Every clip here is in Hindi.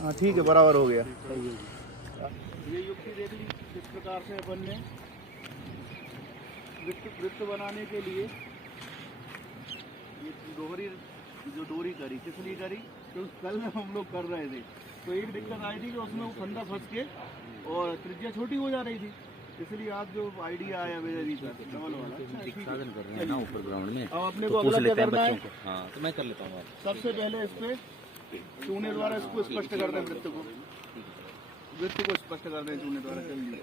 हाँ ठीक है, बराबर हो गया। ये युक्ति देख ली किस प्रकार से अपन ने वृत्त बनाने के लिए ये दोहरी जो डोरी करी, किस लिए करी? तो कल हम लोग कर रहे थे तो एक दिक्कत आई थी कि उसमें वो फंदा फंस के और त्रिज्या छोटी हो जा रही थी, इसलिए आज जो आइडिया आया वेरी डबल वाला साधन कर रहे हैं ना ऊपर ग्राउंड में। अब अपने को अगला क्या करना है? हाँ तो मैं कर लेता हूँ। सबसे पहले इस पे चूने द्वारा इसको स्पष्ट कर दें, वृत्त को स्पष्ट कर दें चूने द्वारा। चलिए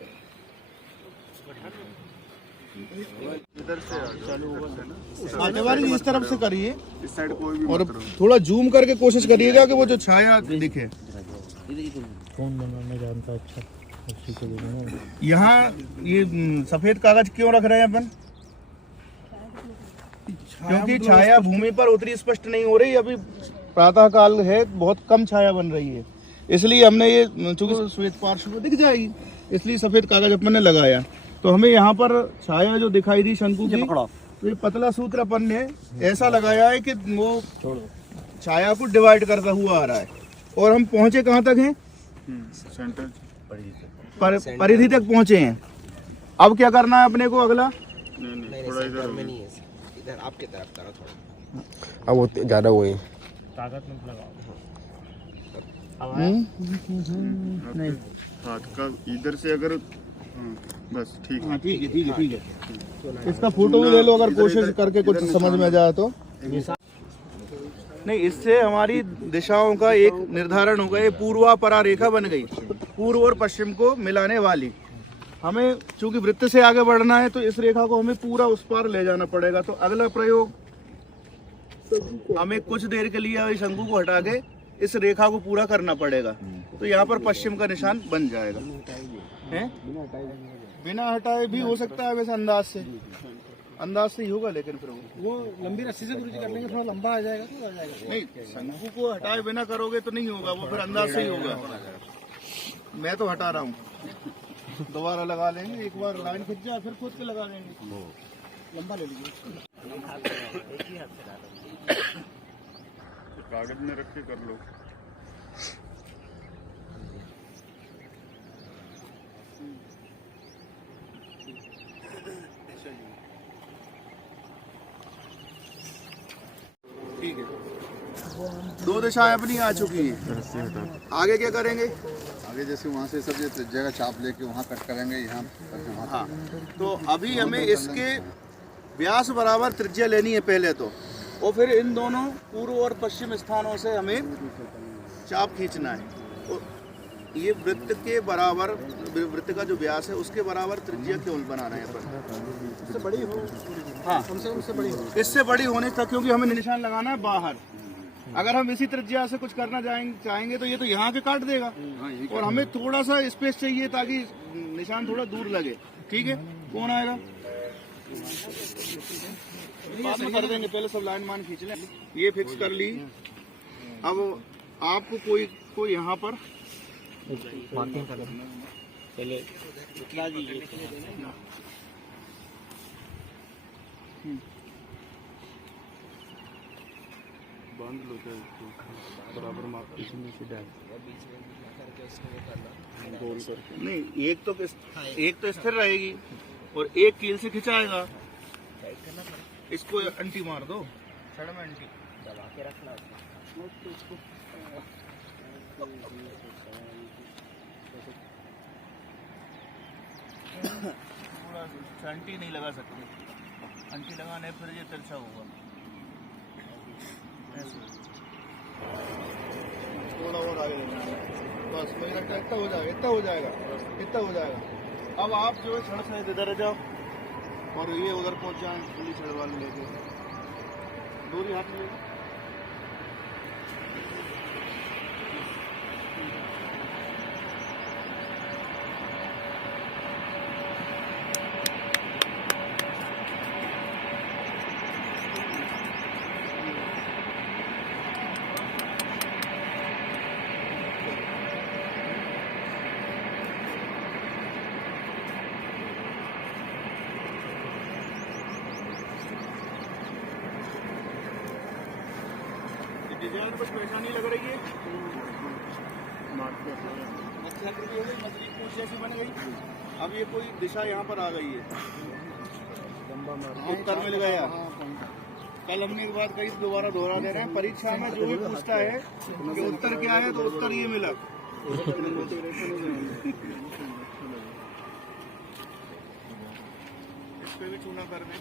इधर से चालू होगा, आगे वाली इस तरफ से करिए, इस साइड कोई भी और थोड़ा जूम करके कोशिश करिएगा कि वो जो छाया दिखे। कौन बनाना जानता है? अच्छा यहाँ ये सफेद कागज क्यों रख रहे हैं अपन? क्योंकि छाया भूमि पर उतनी स्पष्ट नहीं हो रही, अभी प्रातः काल है, बहुत कम छाया बन रही है, इसलिए हमने ये, चूंकि श्वेत पार्श्व में दिख जाएगी इसलिए सफेद कागज अपन ने लगाया। तो हमें यहाँ पर छाया जो दिखाई दी शंकु की, तो ये पतला सूत्र अपन ने ऐसा लगाया है कि वो छाया को डिवाइड करता हुआ आ रहा है। और हम पहुंचे कहाँ तक हैं? सेंटर परिधि तक पहुंचे हैं। अब क्या करना है अपने को अगला? थोड़ा इधर आपके तरफ करो थोड़ा, अब वो ज्यादा हुए ताकत मत लगाओ। नहीं हाथ का इधर से अगर बस ठीक है, ठीक है, ठीक है, ठीक है। इसका फोटो भी ले लो अगर कोशिश करके कुछ समझ में जाए तो। नहीं, इससे हमारी दिशाओं का एक निर्धारण होगा। ये पूर्वापरा रेखा बन गई, पूर्व और पश्चिम को मिलाने वाली। हमें चूंकि वृत्त से आगे बढ़ना है तो इस रेखा को हमें पूरा उस पार ले जाना पड़ेगा। तो अगला प्रयोग, हमें कुछ देर के लिए शंकु को हटा के इस रेखा को पूरा करना पड़ेगा। तो यहाँ पर पश्चिम का निशान बन जाएगा। है बिना हटाए भी हो सकता है, वैसे अंदाज से ही होगा, लेकिन फिर वो लंबी रस्सी से गुरुजी कर लेंगे, थोड़ा लंबा आ जाएगा तो आ जाएगा। नहीं, शंकु को हटाए बिना करोगे तो नहीं होगा, वो फिर अंदाज से ही होगा। मैं तो हटा रहा हूँ, दोबारा लगा लेंगे, एक बार लाइन खिंच जाए फिर खुद के लगा देंगे। लंबा ले लीजिए, कागज में रख के कर लो। ठीक है, दो दिशाएं अपनी आ चुकी हैं। आगे क्या करेंगे? आगे जैसे वहाँ से सब ये जगह चाप लेके वहाँ कट करेंगे, यहाँ करके वहाँ। हाँ, तो अभी हमें इसके व्यास बराबर त्रिज्या लेनी है पहले तो, और फिर इन दोनों पूर्व और पश्चिम स्थानों से हमें चाप खींचना है। तो ये वृत्त के बराबर, वृत्त का जो व्यास है उसके बराबर त्रिज्या क्यों बना रहे हैं अपन? इससे बड़ी हो, हाँ कम से कम इससे बड़ी हो, इससे बड़ी होने तक, क्योंकि हमें निशान लगाना है बाहर। अगर हम इसी त्रिज्या से कुछ करना चाहेंगे तो ये तो यहाँ के काट देगा, और हमें थोड़ा सा स्पेस चाहिए ताकि निशान थोड़ा दूर लगे। ठीक है, कौन आएगा? बाद में कर देंगे, पहले सब लाइन मान खींच लें। ये फिक्स कर ली। अब आपको कोई यहाँ पर मार्किंग कर पहले उतला दीजिए। बांध लो बराबर मार्क इसमें से डाल गोल करके। नहीं, एक तो स्थिर रहेगी और एक कील से खिंचाएगा। इसको अंटी मार दो, सड़ में अंटी दबा के रखना। अंटी नहीं लगा सकते, अंटी लगाने फिर ये तिरछा होगा। थोड़ा और आगे बस, मुझे लगता है इतना हो जाएगा, इतना हो जाएगा। अब आप जो है सड़क से इधर जाओ और ये उधर पहुंच जाए, खुली सड़क वाले लेके दूरी हाथ में। में कुछ परेशानी लग रही है? मत्स्य भी हो गई, मछली पूंछ जैसी बन गई। अब ये कोई दिशा यहाँ पर आ गई है, उत्तर मिल गया। कल हमने एक बात कही, दोबारा दोहरा दे रहे हैं, परीक्षा में जो भी पूछता है कि उत्तर क्या है, तो उत्तर ये मिला। इस पे भी चूना कर दें।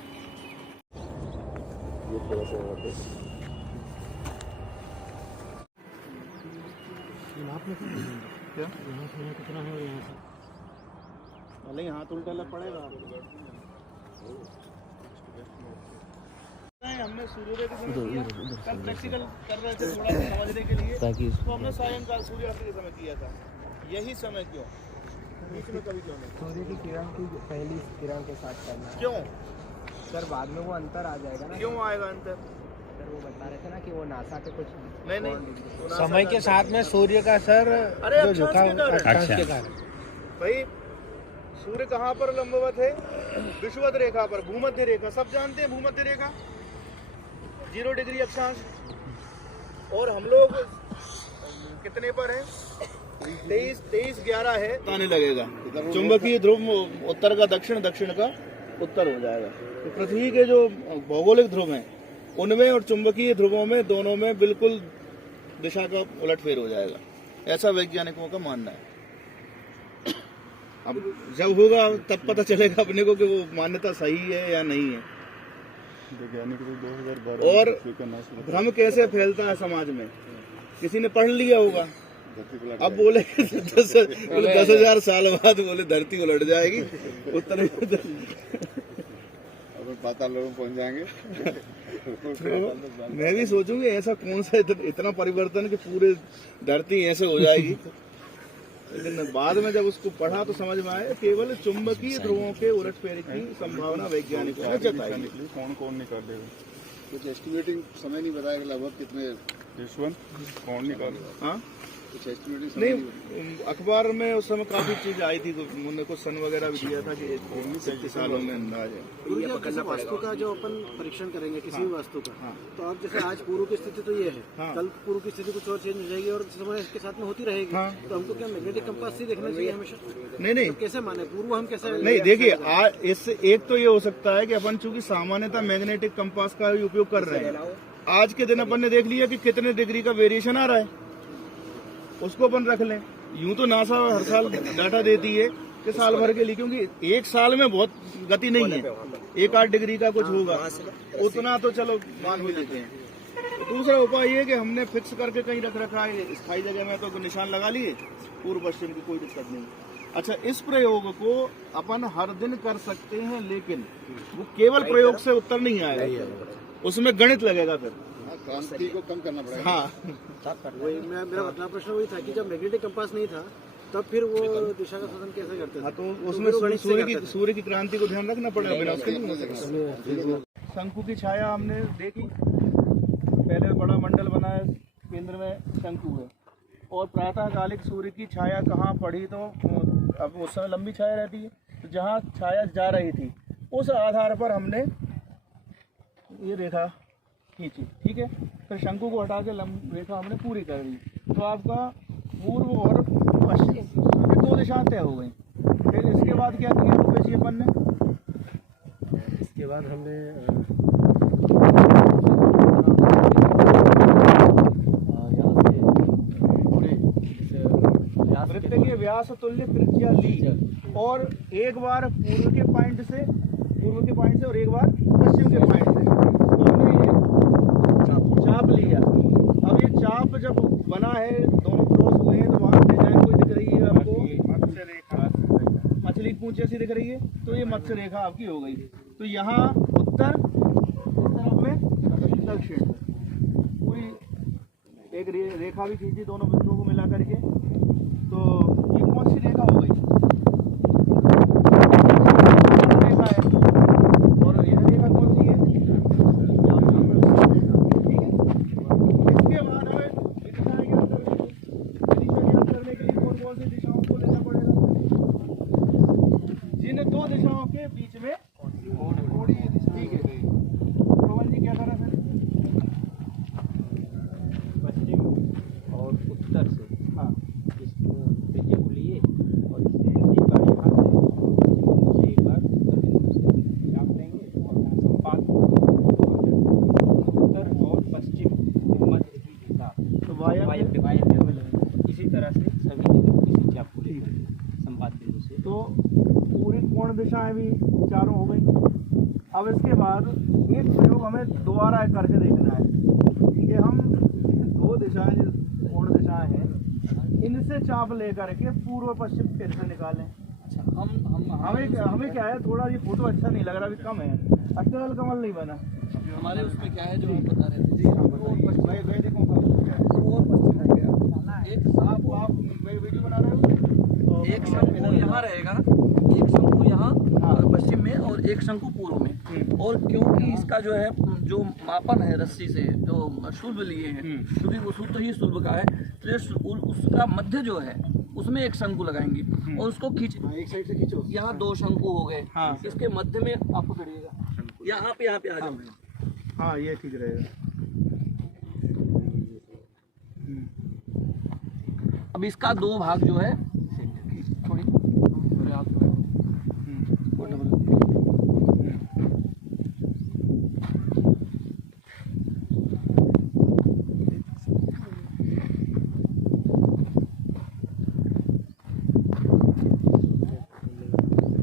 क्या कितना है यहाँ से? भले हाथ उल्टा लग पड़ेगा। हमने सूर्योदय के समय किया, कल प्रैक्टिकल कर रहे थे थोड़ा समझने के लिए, तो हमने सायंकाल सूर्यास्त के समय किया था। यही समय क्यों? बीच में कभी क्यों नहीं? सूर्य की किरण की पहली किरण के साथ करना है। क्यों सर बाद में वो अंतर आ जाएगा ना। क्यों आएगा अंतर? सर वो बता रहे थे ना कि वो नासा के कुछ नहीं समय के साथ में सूर्य का सर अरे जो झुकाव अक्षांश के कारण। भाई सूर्य कहाँ पर लंबवत है? विषुवत रेखा पर, भूमध्य रेखा। सब जानते हैं भूमध्य रेखा 0 डिग्री अक्षांश। और हम लोग कितने पर है? 23-11 है। आने लगेगा चुंबकीय ध्रुव उत्तर का दक्षिण, दक्षिण का उत्तर हो जाएगा। तो पृथ्वी के जो भौगोलिक ध्रुव हैं उनमें और चुंबकीय ध्रुवों में, दोनों में बिल्कुल दिशा का उलटफेर हो जाएगा, ऐसा वैज्ञानिकों का मानना है। अब जब होगा तब पता चलेगा अपने को कि वो मान्यता सही है या नहीं है। और भ्रम कैसे फैलता है समाज में? किसी ने पढ़ लिया होगा, अब बोले 10,000 साल बाद बोले धरती उलट जाएगी, उत्तर पाताल लोग पहुंच जाएंगे। तो मैं भी सोचूंगी ऐसा कौन सा इतना परिवर्तन कि पूरे धरती ऐसे हो जाएगी। लेकिन बाद में जब उसको पढ़ा तो समझ में आया केवल चुंबकीय ध्रुवों के उलटफेर की संभावना वैज्ञानिकों ने जताई। कौन निकाल देगा? कुछ एस्टिमेटिंग समय नहीं बताया कि लगभग कितने कौन निकाल? हाँ कुछ एस्टिमेटिंग नहीं, अखबार में उस समय काफी चीज आई थी, उन्होंने कुछ सन वगैरह भी दिया था कि 30 सालों में अंदाज है। जैसे वास्तु का जो अपन परीक्षण करेंगे किसी भी वास्तु का, तो अब जैसे आज पूर्व की स्थिति तो ये है, कल पूर्व की स्थिति कुछ और चेंज हो जाएगी और समय इसके साथ में होती रहेगी। तो हमको क्या मैग्नेटिक कंपास से देखना चाहिए हमेशा? नहीं, तो कैसे माने पूर्व हम कैसे? नहीं देखिए, इससे एक तो ये हो सकता है कि अपन चूंकि सामान्यतः मैग्नेटिक कंपास का ही उपयोग कर रहे हैं, आज के दिन अपन ने देख लिया कि कितने डिग्री का वेरिएशन आ रहा है, उसको अपन रख लें। यूं तो नासा हर साल डाटा देती है कि साल भर के लिए, क्योंकि एक साल में बहुत गति नहीं है, 1-8 डिग्री का कुछ होगा, उतना तो चलो मान भी लेते हैं। तो दूसरा उपाय ये कि हमने फिक्स करके कहीं रख रखा है स्थायी जगह में, तो निशान लगा लिए, पूर्व पश्चिम की कोई दिक्कत नहीं। अच्छा, इस प्रयोग को अपन हर दिन कर सकते हैं, लेकिन वो केवल प्रयोग से उत्तर नहीं आएगा, उसमें गणित लगेगा फिर। क्रांति को कम करना पड़ेगा। हाँ, वही मेरा अगला प्रश्न वही था कि जब मैग्नेटिक कंपास नहीं था तब फिर वो दिशा का शोधन कैसे करते थे? हाँ, तो उसमें सूर्य की क्रांति को ध्यान रखना पड़ेगा, बिना उसके नहीं हो सकता। शंकु की छाया हमने देखी, पहले बड़ा मंडल बना है, केंद्र में शंकु है, और प्रातःकालिक सूर्य की छाया कहाँ पड़ी, तो अब उस समय लंबी छाया रहती है, तो जहाँ छाया जा रही थी उस आधार पर हमने ये रेखा खींची, ठीक है। फिर शंकु को हटा के रेखा हमने पूरी कर दी, तो आपका पूर्व और पश्चिम ये 2 दिशा तय हो गई। फिर इसके बाद क्या किया रुपेश जी अपन ने? इसके बाद हमने वृत्त के व्यास तुल्य त्रिज्या ली, और एक बार पूर्व के पॉइंट से और एक बार पश्चिम के पॉइंट से हमने ये चाप लिया। अब ये चाप जब बना है, दोनों क्रॉस हुए हैं, तो वहाँ डिजाइन कोई दिख रही है आपको, मत्स्य रेखा, मछली पूंछ जैसी दिख रही है, तो ये मत्स्य रेखा आपकी हो गई। तो यहाँ उत्तर में दक्षिण पूरी एक रेखा भी खींची दोनों बिंदुओं को मिला करके, तो ये कौन सी रेखा हो गई? रेखा है, और यह रेखा कौन सी है? ठीक है। इसके बाद हमें दिशा ज्ञात करने के लिए कौन कौन सी दिशाओं को लेना पड़ेगा? जिन 2 दिशाओं के बीच में थोड़ी दिशा, ठीक है। पवन जी क्या कर रहे हैं? इसी तरह से सभी जगह इसी चाप को लेकर संपात बिंदु से तो पूरी कोण दिशाएं भी चारों हो गई। अब इसके बाद एक प्रयोग हमें दोबारा करके देखना है कि हम दो दिशाएं जो कोण दिशाएं हैं इनसे चाप लेकर के पूर्व पश्चिम फिर से निकालें। अच्छा, हम हमें क्या है, थोड़ा ये फोटो अच्छा नहीं लग रहा, अभी कम है, अटल कमल नहीं बना। हमारे उसमें क्या है जो आप बता रहे थे, एक आप वीडियो बना रहे हो, एक शंकु यहाँ रहेगा, एक शंकु यहाँ पश्चिम में और एक शंकु पूर्व में। और क्योंकि इसका जो है जो मापन है रस्सी से जो शुल्ब लिए हैं, क्योंकि वो सूत्र ही शुल्ब का है, तो उसका मध्य जो है उसमें एक शंकु लगाएंगे और उसको खींच, एक साइड से खींचो। यहाँ दो शंकु हो गए, हाँ। इसके मध्य में आप पकड़िएगा, यहाँ पे आ जाओ। हाँ, ये ठीक रहेगा। अब इसका दो भाग जो है थोड़ी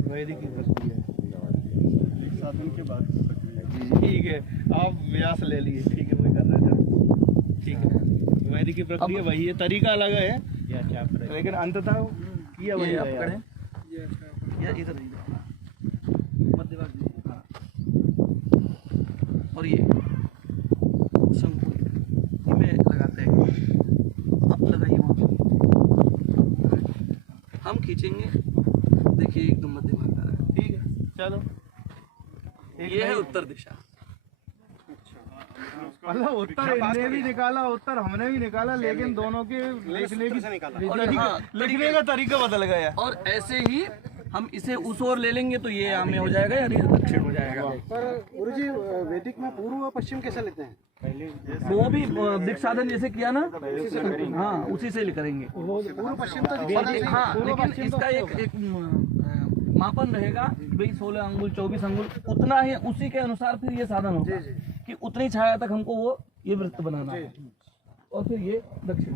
वैदिक की प्रक्रिया है, साधन के बाद ठीक है। आप व्यास ले लिए, ठीक है, वही कर रहे थे, ठीक है। वैदिक की प्रक्रिया वही है, तरीका अलग है, लेकिन अंततः किया वही आप है। पकड़ें या इधर मध्य भाग दीजिए। हाँ। और ये शंकु में लगाते हैं, आप लगाइए वहाँ, हम खींचेंगे, देखिए एकदम मध्य भाग आ रहा है। ठीक है, चलो। ये है उत्तर दिशा। मतलब उत्तर इनने भी निकाला, उत्तर हमने भी निकाला, लेकिन दोनों के लिखने का तरीका बदल गया। और ऐसे ही हम इसे उस ओर ले लेंगे तो ये आम में हो जाएगा या दक्षिण हो जाएगा। पर गुरुजी वैदिक में पूर्व और पश्चिम कैसे लेते हैं? वो भी दिक्साधन जैसे किया ना, हाँ उसी से करेंगे। पूर्व पश्चिम तो हाँ, लेकिन इसका एक मापन रहेगा भाई 16 अंगुल 24 अंगुल उतना ही, उसी के अनुसार फिर ये साधन होगा कि उतनी छाया तक हमको वो ये वृत्त बनाना है और फिर ये दक्षिण।